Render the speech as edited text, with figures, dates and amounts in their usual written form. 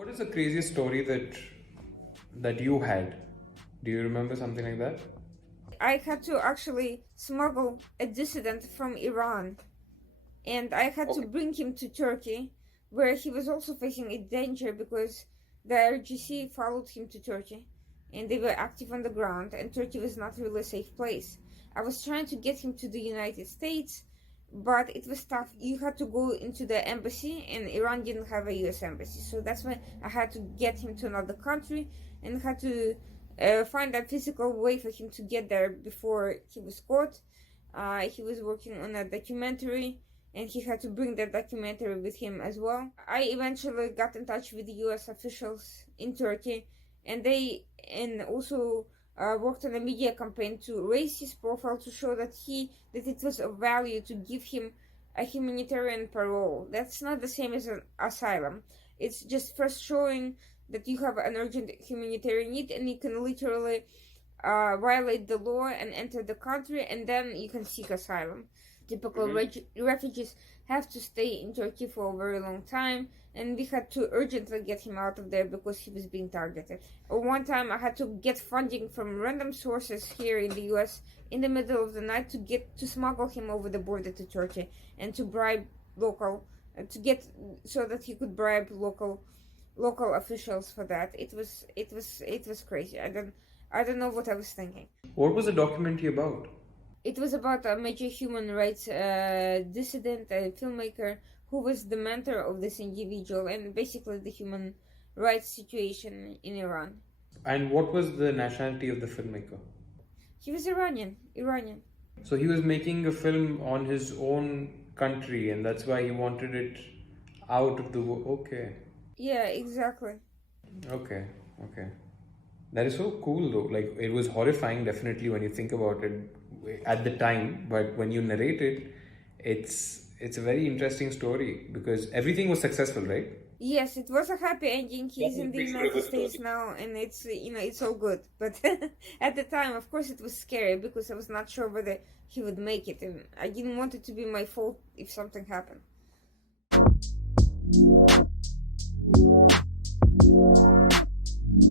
What is the craziest story that you had? Do you remember something like that? I had to actually smuggle a dissident from Iran, and I had to bring him to Turkey, where he was also facing a danger because the RGC followed him to Turkey, and they were active on the ground, and Turkey was not really a safe place. I was trying to get him to the United States, but it was tough. You had to go into the embassy, and Iran didn't have a US embassy, so that's why I had to get him to another country and had to find a physical way for him to get there before he was caught. He was working on a documentary, and he had to bring that documentary with him as well. I eventually got in touch with the US officials in Turkey, and they also worked on a media campaign to raise his profile, to show that it was of value to give him a humanitarian parole. That's not the same as an asylum. It's just first showing that you have an urgent humanitarian need and you can literally violate the law and enter the country, and then you can seek asylum. Typical refugees have to stay in Turkey for a very long time, and we had to urgently get him out of there because he was being targeted. One time I had to get funding from random sources here in the US in the middle of the night to smuggle him over the border to Turkey and to bribe so that he could bribe local officials for that. It was crazy. I don't know what I was thinking. What was the documentary about? It was about a major human rights dissident, a filmmaker who was the mentor of this individual, and basically the human rights situation in Iran. And what was the nationality of the filmmaker? He was Iranian. So he was making a film on his own country, and that's why he wanted it out of the world. Okay. Yeah, exactly. Okay. That is so cool though. Like, it was horrifying definitely when you think about it at the time, but when you narrate it, it's a very interesting story because everything was successful, right? Yes, it was a happy ending. He's in the United States now, and it's all good. But at the time, of course, it was scary because I was not sure whether he would make it, and I didn't want it to be my fault if something happened.